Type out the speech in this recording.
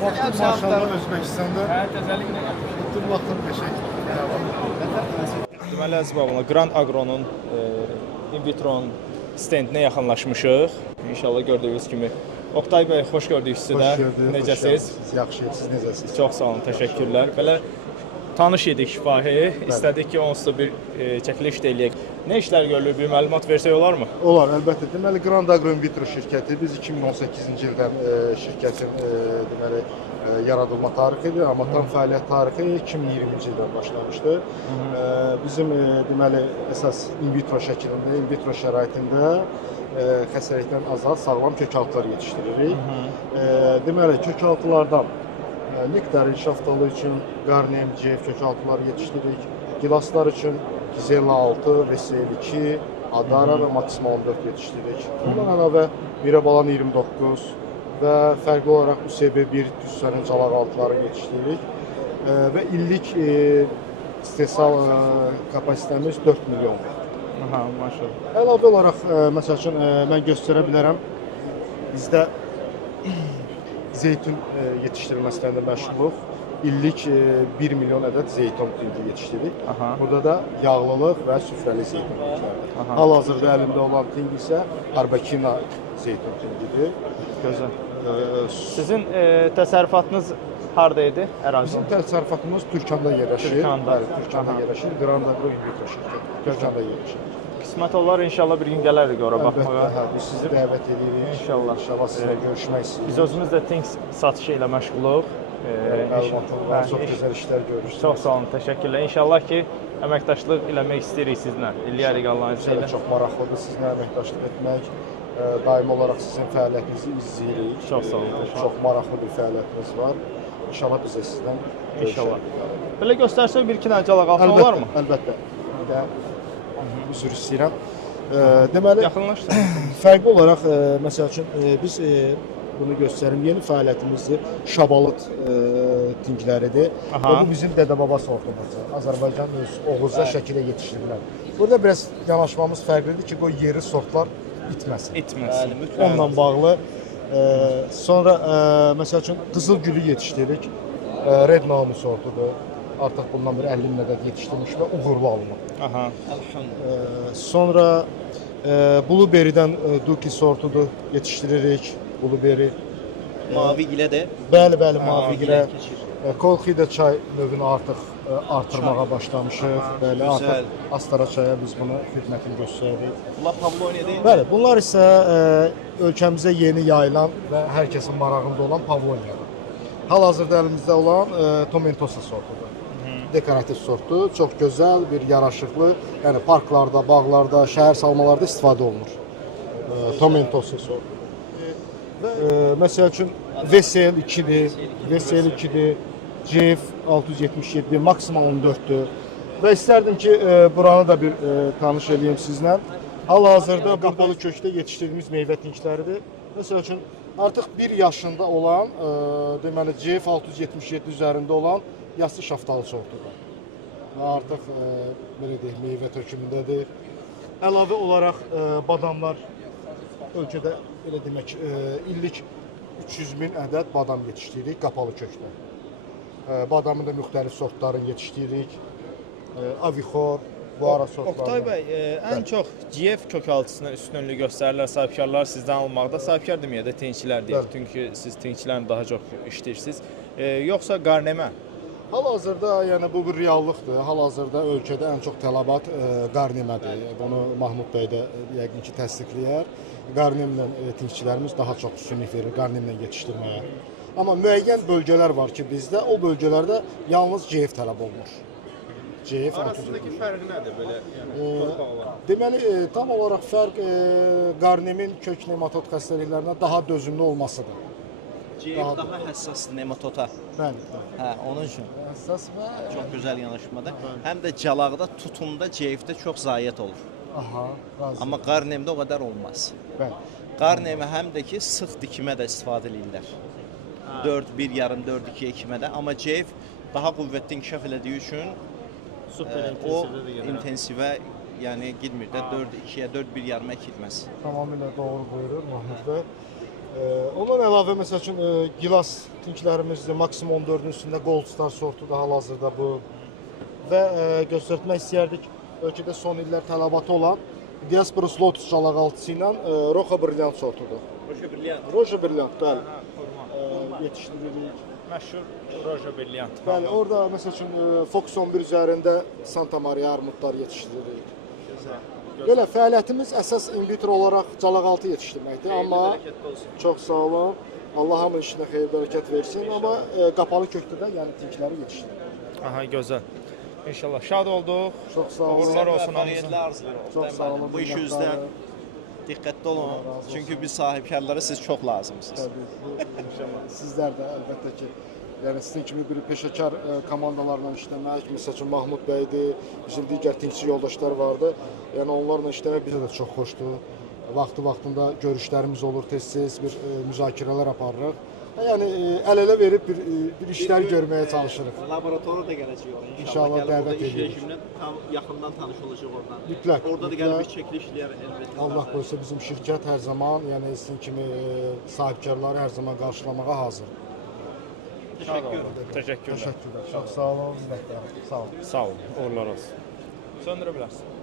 Vaxtın maşallah Özbəkistanda. Hər təzəliklə. Bütün vaxtın peşək. Deməli, Əziz babamla Grand Agronun in vitro stendinə yaxınlaşmışıq. İnşallah gördüyünüz kimi. Oktay bəy, xoş gördük sizi də. Necəsiz? Yaxşıyıq, siz necəsiz? Çox sağ olun, təşəkkürlər. Belə tanış idik Şifahi. İstədik ki, onsuz da bir çəkiliş də eləyək. Nə işlər görülür, bir məlumat versək olarmı? Olar, əlbəttə. Deməli, Grand Agro in vitro şirkəti biz 2018-ci ildən şirkətin deməli yaradılma tarixidir, amma tam fəaliyyət tarixi 2020-ci ildən başlamışdı. Bizim deməli əsas in vitro şəklində, in vitro şəraitində xəstəlikdən azad sağlam kökaltılar yetişdiririk. Deməli, kökaltılardan nektarin, şaftalı üçün Garnem, CF kökaltıları yetişdiririk. Gilaslar üçün Gizella 6, Vesel 2, Adara və Maxima 14 yetişdiririk. Bundan əlavə Mirabalan 29 və fərqli olaraq USB1 düzsənin calaq altıları yetişdiririk. Və illik istehsal kapasitemiz 4 milyondur. Aha, maşallah. Əlavə olaraq, məsəl üçün, mən göstərə bilərəm, bizdə zeytun yetişdirilməsində də məşğuluq. İllik 1 milyon ədəd zeytun tinci yetişdiririk. Burada da yağlılıq və süfrəli zeytun tincilərdir. Hal-hazırda əlimdə olan tinc isə Arbakina zeytun tincidir. Gözəl. Sizin təsərrüfatınız haradaydı ərazinin? Bizim təsərrüfatımız Türkanda yerləşir. Türkanda. Türkanda yerləşir. Grand Agro in vitro şirkəti. Türkanda yerləşir. Qismət olar inşallah bir gün gələrik ora baxmağa. Əlbəttə, biz sizi dəvət edirik. İnşallah. İnşallah sizlə görüşmək istəyirik. Biz özümüz də tinc satışı ilə məşğuluq. Məlumatlar, çox gözəl işlər görürsünüz. Çox sağ olun, təşəkkürlər. İnşallah ki, əməkdaşlıq eləmək istəyirik sizlə. Eləyərik Allahın izniyle. Çox maraqlıdır sizinlə əməkdaşlıq etmək. Daim olaraq sizin fəaliyyətinizi izləyirik. Çox sağ olun. Çox maraqlı bir fəaliyyətiniz var. İnşallah biz də sizdən İnşallah. Belə göstərsək bir iki dənə calaq alsan olar mı? Əlbəttə. Bir də üzr istəyirəm. Deməli, yaxınlaşdın. Fərqli olaraq məsəl üçün biz bunu göstərim. Yeni fəaliyyətimizdir. Şabalıt tincləridir. Bu bizim dədə-baba sortumuzdur. Azərbaycan öz Oğuzda şəkildə yetişdirilən. Burada biraz yanaşmamız fərqlidir ki, qoy yeri sortlar itməsin. İtməsin. Onunla bağlı. Sonra məsəl üçün qızıl gülü yetişdiririk. Red Naomi sortudur. Artıq bundan bir 50 min ədəd yetişdirilmiş və uğurlu alınır. Aha. Sonra Blueberry-dən Duki sortudur yetişdiririk. Blueberry. Mavi gilə də. Bəli, mavi gilə. Kolxida çay növünü artıq artırmağa başlamışıq. Bəli, artıq Astara çaya biz bunu xidmətini göstəririk. Bunlar Pavlonia deyil mi? Bəli, bunlar isə ölkəmizə yeni yayılan və hər kəsin marağında olan Pavloniyadır. Hal-hazırda əlimizdə olan Tomentosa sortudur. Dekorativ sortdur, çox gözəl, bir yaraşıqlı, yəni parklarda, bağlarda, şəhər salmalarda istifadə olunur. Tomentosa sortu. Məsəl üçün Vesel 2-dir, Vesel 2-dir, CF 677, Maxima 14-dür. Və istərdim ki, buranı da bir tanış edeyim sizlə. Hal-hazırda qapalı kökdə yetişdirdiyimiz meyvə tincləridir. Məsəl üçün, artıq 1 yaşında olan, deməli CF 677 üzərində olan yassı şaftalı sortudur. Və artıq, belə deyək, meyvə tökümündədir. Əlavə olaraq badamlar ölkədə, belə demək, illik 300 min ədəd badam yetişdiririk qapalı kökdə. Badamın da müxtəlif sortlarını yetişdiririk. Avixor, Buara sortları. Oktay bəy, ən çox GF kökaltısına üstünlük göstərirlər sahibkarlar sizdən almaqda. Sahibkar deməyə də tinclər deyil. Çünki siz tinclərlə daha çox işləyirsiniz. Yoxsa Garnemə? Hal-hazırda, yəni bu bir reallıqdır. Hal-hazırda ölkədə ən çox tələbat Garnemədir. Bunu Mahmud bəy də yəqin ki təsdiqləyər. Garnemlə tincçilərimiz daha çox üstünlük verir Garnemlə yetişdirməyə. Amma müəyyən bölgələr var ki, bizdə o bölgələrdə yalnız CF tələb olunur. Arasındakı fərq nədir belə? Deməli, tam olaraq fərq Garnemin kök nematod xəstəliklərinə daha dözümlü olmasıdır. CF daha həssas nematota. Bəli. Hə, onun üçün. Həssas və Çox gözəl yanaşmadır. Həm də calaqda, tutumda CF-də çox zayiət olur. Aha, razı. Amma Garnemdə o qədər olmaz. Bəli. Garnemə həm də ki, sıx dikimə də istifadə edirlər. 4, 1 yarım, 4, 2 ekimə də. Amma CF daha qüvvətli inkişaf elədiyi üçün o intensivə yəni girmir də 4, 2-yə 4, 1 yarım əkilməz. Tamamilə doğru buyurur Mahmud bəy. Ondan əlavə məsəl üçün gilas tinklərimizdir. Maximum 14-ün üstündə Gold Star sortudur hal-hazırda bu. Və göstərmək istəyərdik ölkədə son illər tələbatı olan Diasporus Lotus çalaqaltısı ilə Roja Brilliant sortudur. Roja Brilliant, bəli. Yetişdiririk. Məşhur Roja Brilliant. Bəli, orada məsəl üçün Fox 11 üzərində Santa Maria armudlar yetişdiririk. Belə fəaliyyətimiz əsas in vitro olaraq calaqaltı yetişdirməkdir, amma çox sağ olun. Allah hamının işinə xeyir bərəkət versin, amma qapalı kökdə də yəni tinkləri yetişdiririk. Aha, gözəl. İnşallah şad olduq. Çox sağ olun. Uğurlar olsun Fəaliyyətlər arzulayırıq. Çox sağ olun. Bu işinizdə diqqətli olun. Çünki biz sahibkarlara siz çox lazımsınız. Təbii, inşallah. Sizlər də əlbəttə ki, yəni sizin kimi bir peşəkar komandalarla işləmək, məsəl üçün Mahmud bəydir, bizim digər tinkçi yoldaşlar vardı. Yəni onlarla işləmək bizə də çox xoşdur. Vaxtında görüşlərimiz olur, tez-tez bir müzakirələr aparırıq. Yəni əl-ələ verib bir işlər görməyə çalışırıq. Laboratoriya da gələcək oraya. İnşallah dəvət edirik. Yaxından tanış olacaq oradan. Mütləq. Orada da gəlib bir çəkilişlər əlbəttə. Allah qoysa bizim şirkət hər zaman, yəni sizin kimi sahibkarları hər zaman qarşılamağa hazır. Təşəkkürlər. Təşəkkürlər. Çox sağ olun, minnətdaram. Sağ olun. Sağ olun. Uğurlar olsun. Söndürə bilərsən.